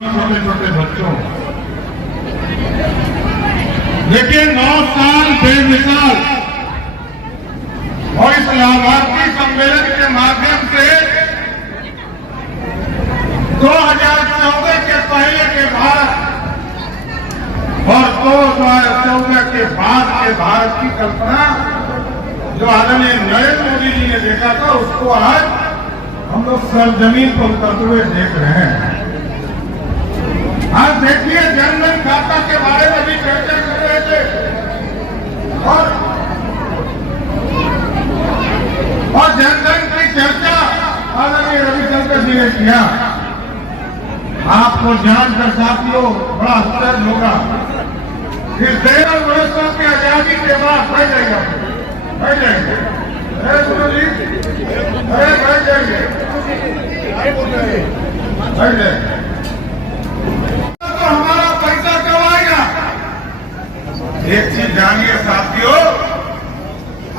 छोटे छोटे बच्चों, देखिए 9 साल बेमिसाल और इस लाभार्थी सम्मेलन के माध्यम से 2014 के पहले के भारत और 2014 के बाद के भारत की कल्पना जो आदरणीय नरेंद्र मोदी जी ने देखा था, उसको आज हम लोग सरजमीन पर उतरते हुए देख रहे हैं। आज देखिए, जनधन खाता के बारे में भी चर्चा कर रहे थे और जनधन की चर्चा आदरणीय रविशंकर जी ने किया। आपको जानकर साथियों बड़ा आश्चर्य होगा, इस 13 वर्षों की आजादी के बाद बैठ जाएगा, बैठ जाएंगे, अरे सुनो जी, अरे बैठ जाएंगे, बैठ जाएंगे, हमारा पैसा कब आएगा? एक चीज जानिए साथियों,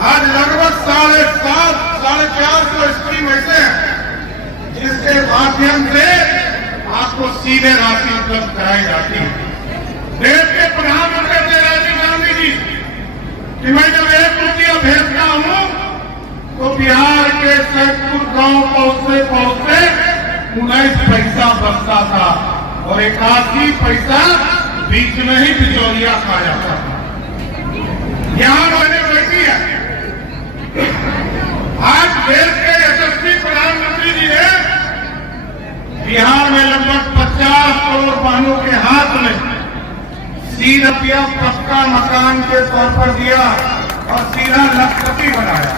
आज लगभग 450 स्कीम ऐसे हैं जिसके माध्यम से आपको सीधे राशि उपलब्ध कराई जाती है। देश के प्रधानमंत्री थे राजीव गांधी जी कि मैं जब 1 रुपया भेजता हूं तो बिहार के सैदपुर गांव पहुंचते पहुंचते 19 पैसा बचता था और 81 पैसा बीच में ही बिचौलिया खा जाता था। यहां मैंने बैठी है, आज देश के यशस्वी प्रधानमंत्री जी ने बिहार में लगभग 50 करोड़ वाहनों के हाथ में ₹1 पक्का मकान के तौर पर दिया और सीधा लखपति बनाया।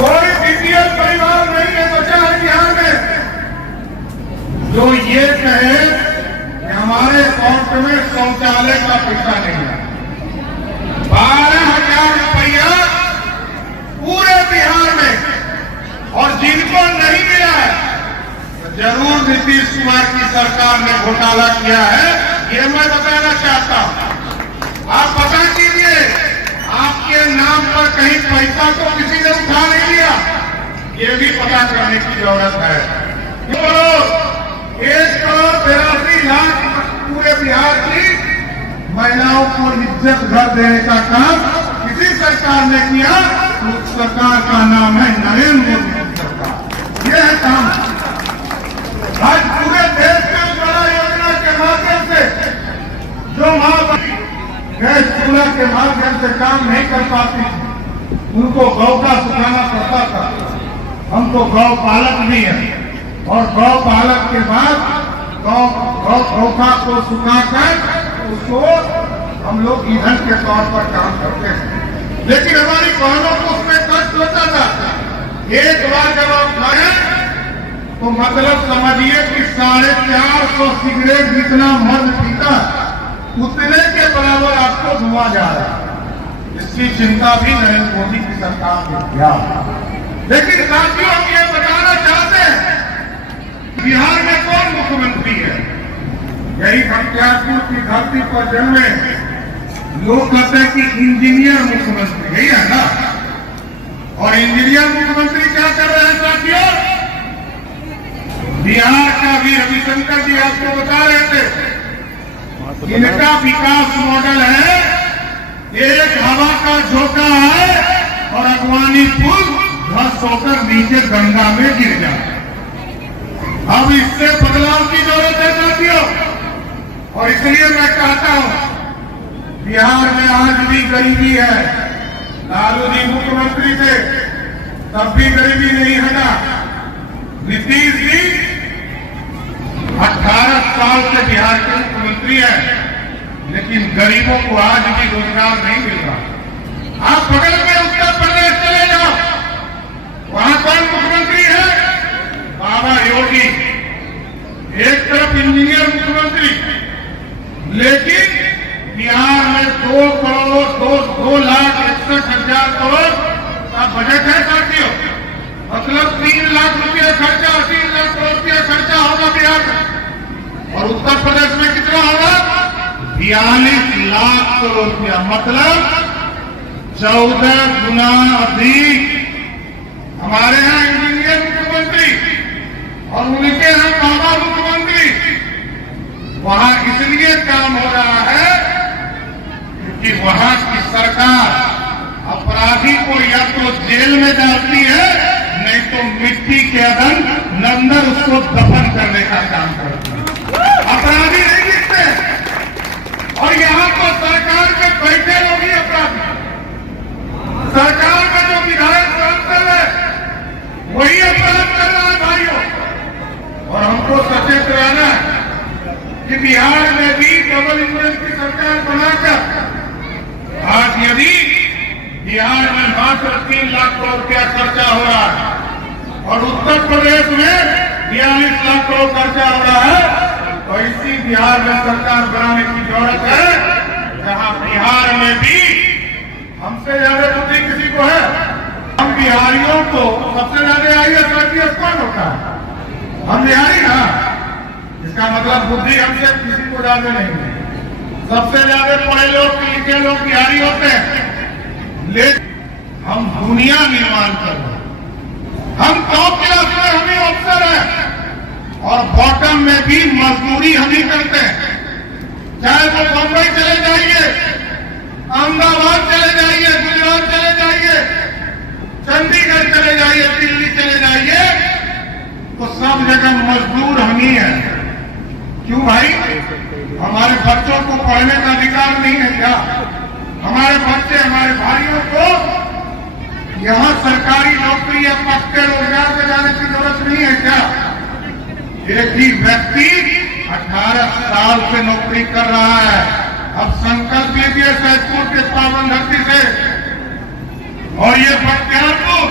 कोई बीपीएल परिवार नहीं है बचा है बिहार में जो ये कहे कि हमारे अकाउंट में शौचालय का पैसा नहीं है। 12,000 रुपया पूरे बिहार में, और जिनको नहीं मिला है तो जरूर नीतीश कुमार की सरकार ने घोटाला किया है, ये मैं बताना चाहता हूं। आप पता कीजिए, आपके नाम पर कहीं पैसा तो किसी ने उठा नहीं लिया, ये भी पता करने की जरूरत है। 1,82,00,000 पूरे बिहार की महिलाओं को इज्जत घर देने का काम किसी सरकार ने किया, उस सरकार का नाम है नरेंद्र मोदी सरकार। यह है काम। आज पूरे देश में उज्ज्वला योजना के माध्यम से जो मां गैस चूल्हा के माध्यम से काम नहीं कर पाती, उनको गौ का सुखाना पड़ता था। हम तो गौ पालक भी हैं और गौ पालक के बाद गौखा को सुखाकर उसको हम लोग ईंधन के तौर पर काम करते हैं, लेकिन हमारी बहनों को उसमें कष्ट होता था। एक बार जब आप खाए तो मतलब समझिए कि 450 सिगरेट जितना मर्द पीता उतने के बराबर आपको धुआं जा रहा है। इसकी चिंता भी नरेंद्र मोदी की सरकार ने किया। लेकिन साथियों, हम ये बताना चाहते हैं, बिहार में कौन मुख्यमंत्री है? यही बख्तियारपुर की धरती पर जन्मे लोग कहते हैं कि इंजीनियर मुख्यमंत्री, यही है ना? और इंजीनियर मुख्यमंत्री क्या कर रहे हैं साथियों? बिहार का भी रविशंकर जी आपको बता रहे थे, इनका विकास मॉडल है, एक हवा का झोंका है और अगवानी पुल ध्वस्त होकर नीचे गंगा में गिर जाता है। अब इससे बदलाव की जरूरत है साथियों, और इसलिए मैं कहता हूं, बिहार में आज भी गरीबी है। लालू जी मुख्यमंत्री थे तब भी गरीबी नहीं हटा। नीतीश जी 18 साल से बिहार के मुख्यमंत्री हैं, लेकिन गरीबों को आज भी रोजगार नहीं मिल रहा। आप बगल में उत्तर प्रदेश चले जाओ, वहां कौन मुख्यमंत्री है? बाबा योगी। एक तरफ इंजीनियर मुख्यमंत्री, लेकिन बिहार में 2,61,000 करोड़ का बजट है साथियों। मतलब 3 लाख रुपया खर्चा, 3 लाख करोड़ रुपया खर्चा होगा बिहार में। और उत्तर प्रदेश में कितना होगा? 42 लाख करोड़ रुपया, मतलब 14 गुना अधिक। हमारे यहाँ इंजीनियर मुख्यमंत्री और उनके यहाँ बाबा मुख्यमंत्री। इसलिए काम हो रहा है क्योंकि वहां की सरकार अपराधी को या तो जेल में डालती है, नहीं तो मिट्टी के अंदर उसको दफन करने का काम करती है। अपराधी नहीं दिखते। और यहां तो सरकार के बैठे लोग ही अपराधी, सरकार में जो विधायक सांसद है वही अपराध कर रहा है भाइयों। और हमको सचेत रहना है कि बिहार में भी डबल इंजन की सरकार बनाकर आज यदि बिहार में मात्र 3 लाख करोड़ रुपया खर्चा हो रहा है और उत्तर प्रदेश में 42 लाख करोड़ खर्चा हो रहा है, तो इसी बिहार में सरकार बनाने की जरूरत है जहां बिहार में भी हमसे ज्यादा बुद्धि किसी को है। हम बिहारियों को सबसे ज्यादा IAS कौन होता है? हम बिहारी ना, इसका मतलब बुद्धि हमसे किसी को ज्यादा नहीं है। सबसे ज्यादा पढ़े लोग लिखे लोग बिहारी होते हैं, लेकिन हम दुनिया निर्माण कर रहे हैं। हम टॉप क्लास में हम ही अफसर हैं और बॉटम में भी मजदूरी हम ही करते हैं। चाहे वो बम्बई चले जाइए, अहमदाबाद चले जाइए, गुजरात चले जाइए, चंडीगढ़ चले जाइए, दिल्ली चले जाइए, तो सब जगह मजदूर हम ही हैं। क्यों भाई? हमारे बच्चों को पढ़ने का अधिकार नहीं है क्या? हमारे बच्चे हमारे भाइयों को यहां सरकारी नौकरी या पक्के रोजगार पे जाने की जरूरत नहीं है क्या? एक ही व्यक्ति 18 साल से नौकरी कर रहा है। अब संकल्प लीजिए सैदपुर के पावन धरती से। और ये बख्तियारपुर,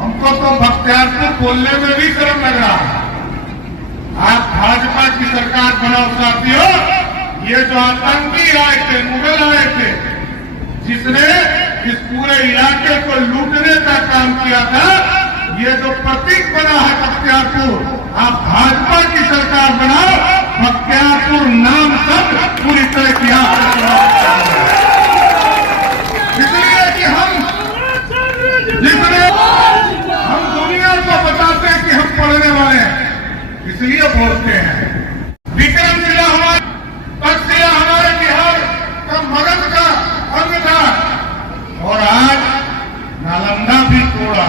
हमको तो बख्तियारपुर बोलने में भी शर्म लग रहा है। आप भाजपा की सरकार बनाओ साथियों। ये जो आतंकी आए थे, मुगल आए थे, जिसने इस पूरे इलाके को लूटने का काम किया था, ये जो प्रतीक बना है बख्तियारपुर, आप भाजपा की सरकार बनाओ, बख्तियारपुर नाम सब पूरी तरह किया। इसलिए कि हम दुनिया को बताते हैं कि हम पढ़ने वाले हैं, इसलिए बोलते हैं। विक्रमशिला हमारे तक्षशिला हमारे बिहार का मगध का अंग था और आज नालंदा भी तोड़ा,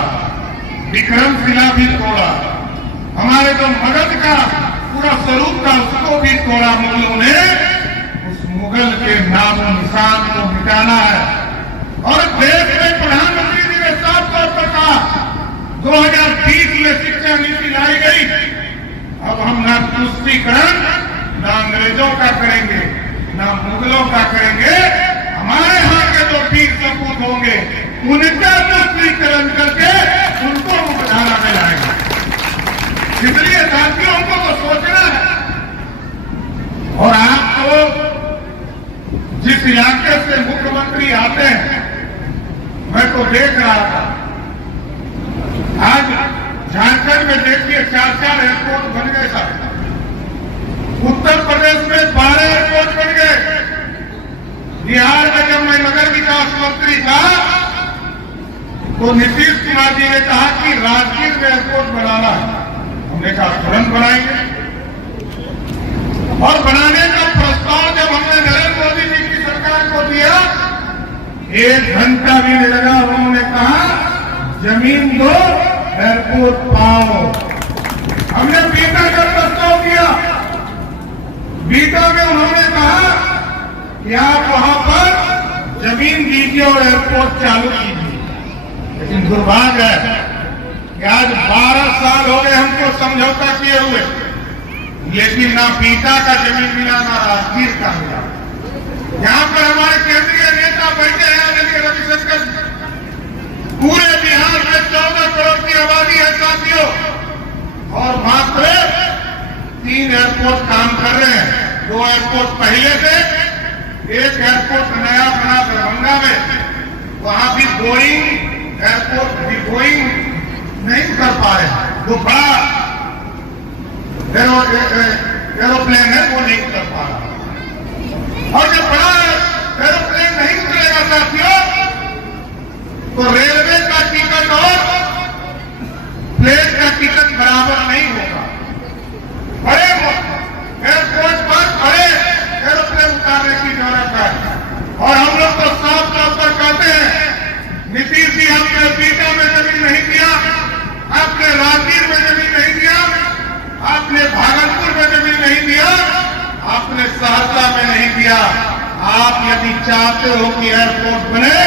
विक्रमशिला भी तोड़ा, हमारे जो मगध का पूरा स्वरूप था उसको भी तोड़ा मुगलों ने। उस मुगल के नाम निशान को मिटाना है। और देश में प्रधानमंत्री जी ने साफ तौर पर कहा 2020 में शिक्षा नीति लाई गई। अब हम ना तुष्टीकरण ना अंग्रेजों का करेंगे, ना मुगलों का करेंगे। हमारे यहाँ के जो वीर सपूत होंगे उनका तुष्टीकरण करके उनको मुख्यधारा में लाएंगे। इसलिए साथियों हमको तो सोचना है। और आपको जिस इलाके से मुख्यमंत्री आते हैं, मैं तो देख रहा था आज झारखंड में देखिए 4 एयरपोर्ट बन गए साहब। उत्तर प्रदेश में 12 एयरपोर्ट बन गए। बिहार में जब मैं नगर विकास मंत्री था तो नीतीश कुमार जी ने कहा कि राजगीर में एयरपोर्ट बनाना है। हमने कहा तुरंत बनाएंगे। और बनाने का प्रस्ताव जब हमने नरेंद्र मोदी जी की सरकार को दिया, 1 घंटा भी नहीं लगा। उन्होंने कहा जमीन दो, एयरपोर्ट पाओ। हमने बीटा का प्रस्ताव दिया। बीटा में उन्होंने कहा कि आप वहां पर जमीन दीजिए और एयरपोर्ट चालू कीजिए। लेकिन दुर्भाग्य है कि आज 12 साल हो गए हमको समझौता किए हुए, लेकिन ना बीटा का जमीन मिला ना राजगीर का मिला। यहां पर हमारे केंद्रीय नेता बैठे हैं, आदरणीय रविशंकर। पूरे बिहार में 14 करोड़ की आबादी है साथियों, और मात्र 3 एयरपोर्ट काम कर रहे हैं। 2 एयरपोर्ट पहले से, 1 एयरपोर्ट नया बना दरभंगा में, वहां भी बोइंग एयरपोर्ट भी बोइंग नहीं कर पा रहे। वो बड़ा एरोप्लेन है वो नहीं कर पा रहा। और जब बड़ा एरोप्लेन नहीं उतरेगा साथियों, तो रेलवे का टिकट और प्लेन का टिकट बराबर नहीं होगा। बड़े एयरपोर्ट पर बड़े आपने सहरसा में नहीं दिया। आप यदि चाहते हो कि एयरपोर्ट बने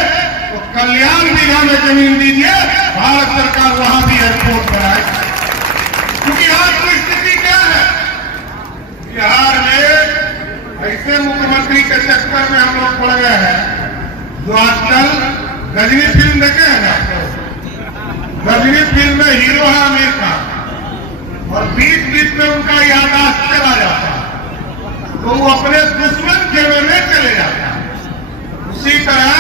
तो कल्याण बीघा में जमीन दीजिए, भारत सरकार वहां भी एयरपोर्ट बनाए। क्योंकि आज की स्थिति क्या है, बिहार में ऐसे मुख्यमंत्री के चक्कर में हम लोग पड़ गए हैं जो आजकल गजनी फिल्म देखे हैं ना, गजनी फिल्म में हीरो है आमिर खान और बीच बीच में उनका याददाश्त चला जाता है तो वो अपने दुश्मन खेमे में चले जाता है। उसी तरह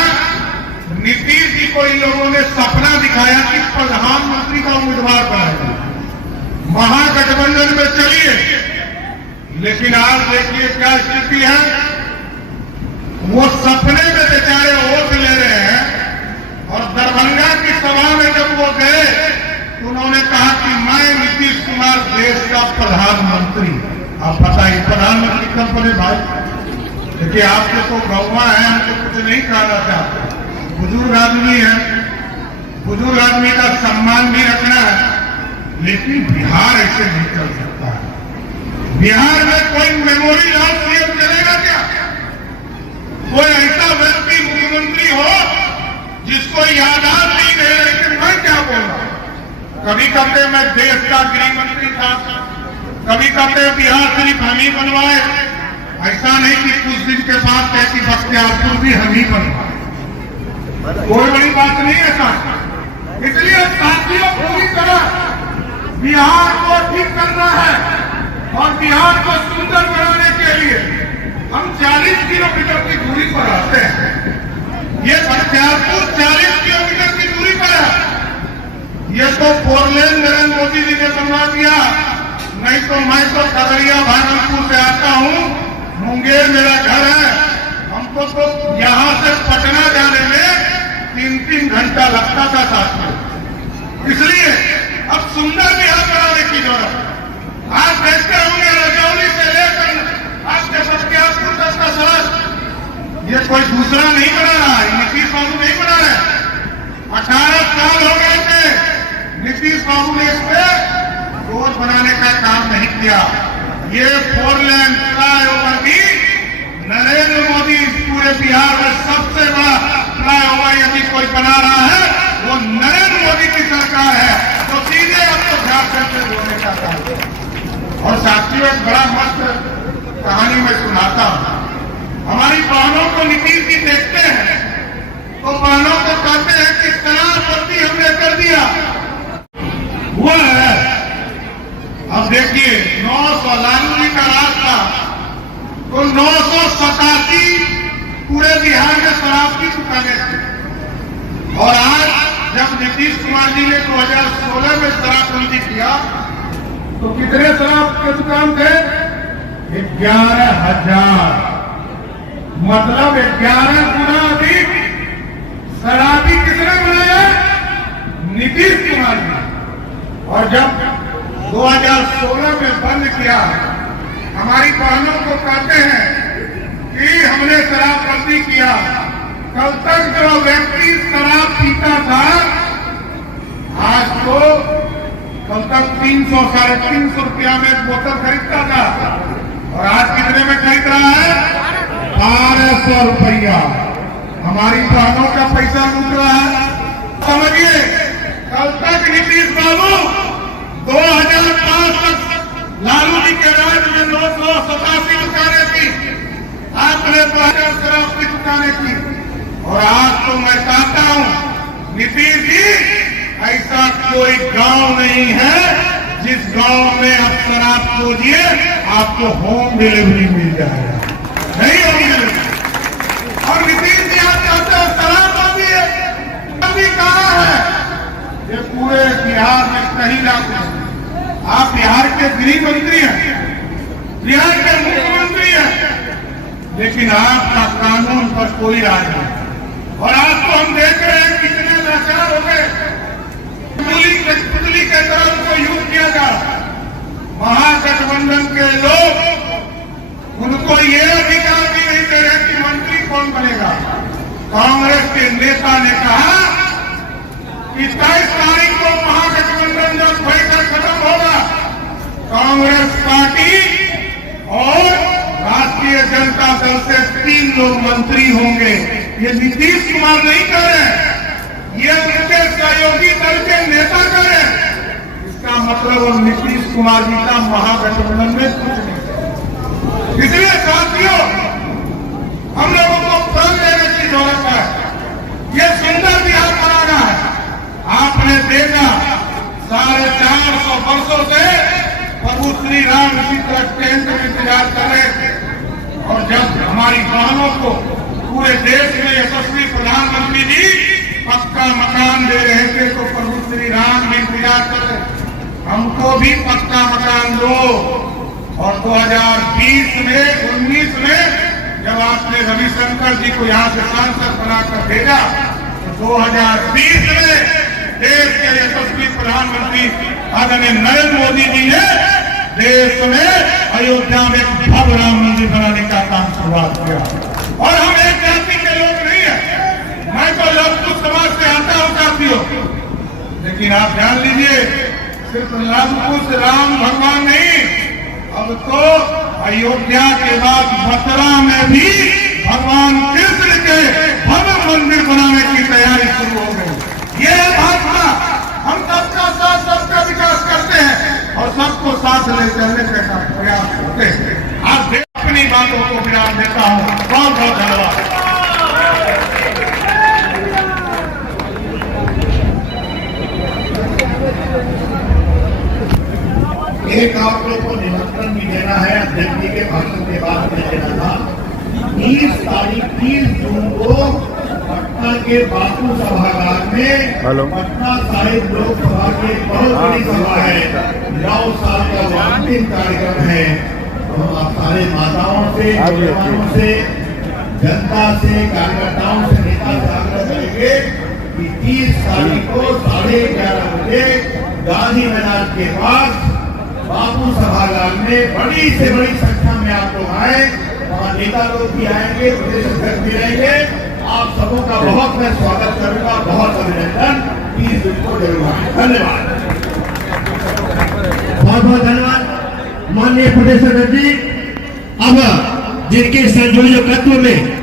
नीतीश जी को इन लोगों ने सपना दिखाया कि प्रधानमंत्री का उम्मीदवार बनाएंगे, महागठबंधन में चलिए, लेकिन आज देखिए क्या स्थिति है। वो सपने में बेचारे वोट ले रहे हैं और दरभंगा की सभा में जब वो गए तो उन्होंने कहा कि मैं नीतीश कुमार देश का प्रधानमंत्री। आप बताइए प्रधानमंत्री कब बने भाई? देखिए आपके तो गौवा है, हमको कुछ नहीं कहना चाहते, बुजुर्ग आदमी है, बुजुर्ग आदमी का सम्मान भी रखना है, लेकिन बिहार ऐसे नहीं चल सकता है। बिहार में कोई मेमोरी लॉस सीएम चलेगा क्या? कोई ऐसा व्यक्ति मुख्यमंत्री हो जिसको यादाश्त नहीं रहे। लेकिन मैं क्या बोल रहा हूं, कभी कहते मैं देश का गृह मंत्री था, कभी कहते बिहार सिर्फ हम ही बनवाए। ऐसा नहीं कि कुछ दिन के बाद कहे कि बख्तियारपुर भी हम ही बनवाए, कोई बड़ी बात नहीं है साथ। इसलिए साथियों पूरी तरह बिहार को ठीक करना है और बिहार को सुंदर बनाने के लिए हम 40 किलोमीटर की दूरी पर रहते हैं। ये बख्तियारपुर 40 किलोमीटर की दूरी पर है। ये तो 4 लेन नरेंद्र मोदी जी ने बनवा दिया, नहीं तो मैं तो खगड़िया भागलपुर से आता हूं, मुंगेर मेरा घर है, हमको तो यहां से पटना जाने में 3-3 घंटा लगता था साथ में। इसलिए अब सुंदर बिहार बनाने की जरूरत। आज देखते होंगे रजौली से लेकर आपके बख्तियारपुर तक का सड़क ये कोई दूसरा नहीं बना रहा है, नीतीश बाबू नहीं बना रहे। 18 साल हो गए थे, नीतीश बाबू ने इस पे रोड बनाने का काम नहीं किया। ये 4 लेन फ्लाईओवर भी नरेंद्र मोदी पूरे बिहार में सबसे बड़ा फ्लाईओवर यदि कोई बना रहा है वो नरेंद्र मोदी की सरकार है, तो सीधे आपको झारखंड से जोड़ने का काम। और साथियों एक बड़ा मस्त कहानी मैं सुनाता हूं। हमारी बहनों को नीतीश जी देखते हैं तो बहनों को कहते हैं कि शराबबंदी हमने कर दिया, हुआ है। अब देखिए 900 लालू जी का राज था तो 987 पूरे बिहार में शराब की दुकानें थी। और आज जब नीतीश कुमार जी ने 2016 में शराबबंदी किया तो कितने शराब के दुकान थे? 11,000। मतलब 11 गुना अधिक शराबी किसने बनाया? नीतीश कुमार जी। और जब 2016 में बंद किया, हमारी बहनों को कहते हैं कि हमने शराबबंदी किया। कल तक जो व्यक्ति शराब पीता था आज तो कल तक 300-350 रुपया में एक बोतल खरीदता था और आज कितने में खरीद रहा है? 1200 रुपया। हमारी बहनों का पैसा लूट रहा है। समझिए कल तक नीतीश बाबू 2005 तक लालू जी के राज में 987 दुकानें थी, आपने 2000 शराब की दुकानें की। और आज तो मैं चाहता हूं नीतीश जी, ऐसा कोई गांव नहीं है जिस गांव में आप शराब खोजिए आपको होम डिलीवरी मिल जाएगा, नहीं होम डिलीवरी। और नीतीश जी आप चाहते हो शराबबंदी है, अभी कहां है? ये पूरे बिहार में कहीं लागू। आप बिहार के गृह मंत्री हैं, बिहार के मुख्यमंत्री हैं, लेकिन आपका कानून पर कोई राज नहीं। और आज तो हम देख रहे हैं कितने लाचार हो गए, पुतली के तरह उनको यूज किया जा रहा। महागठबंधन के लोग उनको ये अधिकार भी नहीं दे रहे कि मंत्री कौन बनेगा। कांग्रेस के नेता ने कहा कि 23 तारीख को महागठबंधन जब बैठक खत्म होगा, कांग्रेस पार्टी और 3 लोग मंत्री होंगे। ये नीतीश कुमार नहीं कर रहे, ये उनके सहयोगी दल के नेता कर रहे। इसका मतलब और नीतीश कुमार जी का महागठबंधन में कुछ नहीं। इसलिए साथियों, हम लोगों को प्रण लेने की जरूरत है। ये सुंदर बिहार बनाना है। आपने देखा 450 वर्षों से प्रभु श्री राम इसी तरह टेंट में इंतजार कर रहे थे, और जब हमारी बहनों को पूरे देश में यशस्वी प्रधानमंत्री जी पक्का मकान दे रहे थे, तो प्रभु श्री राम भी इंतजार कर रहे, हमको भी पक्का मकान दो। और 2020 में 19 में जब आपने रविशंकर जी को यहाँ से सांसद बनाकर भेजा, तो 2020 में देश के यशस्वी प्रधानमंत्री आदरणीय नरेंद्र मोदी जी ने देश में अयोध्या में एक भव्य राम मंदिर बनाने का काम शुरुआत किया। और हम एक जाति के लोग नहीं है, मैं तो लवकुश समाज से आता हूं साथियों, लेकिन आप ध्यान लीजिए, सिर्फ लवकुश राम भगवान नहीं, अब तो अयोध्या के बाद मथुरा में भी भगवान कृष्ण के भव्य मंदिर बनाने की तैयारी शुरू हो गई। ये भाजपा, हम सबका साथ सबका विकास करते हैं और सबको साथ ले चलने का प्रयास करते हैं। आज अपनी बातों को विराम देता हूँ। बहुत बहुत धन्यवाद। एक आप लोग को निमंत्रण भी देना है, अध्यक्ष जी के भाषण के बाद में देना था। 30 जून को पटना के बापू सभागार में पटना साहिब लोकसभा की बहुत बड़ी सभा है। 9 साल का वो अंतिम कार्यक्रम है। तो आप सारे माताओं से, नौजवानों से, जनता से, कार्यकर्ताओं से, नेता से आग्रह करेंगे कि 30 तारीख को 11:30 बजे गांधी मैदान के पास बापू सभागार में बड़ी से बड़ी संख्या में आप लोग आए। वहाँ नेता लोग भी आएंगे, प्रदेश अध्यक्ष भी रहेंगे। आप सबों का बहुत मैं स्वागत करूंगा, बहुत अभिनंदन। 30 जून को जरूर आए। धन्यवाद, बहुत बहुत धन्यवाद माननीय प्रदेश अध्यक्ष जी। अब जिनके संयोजकत्व में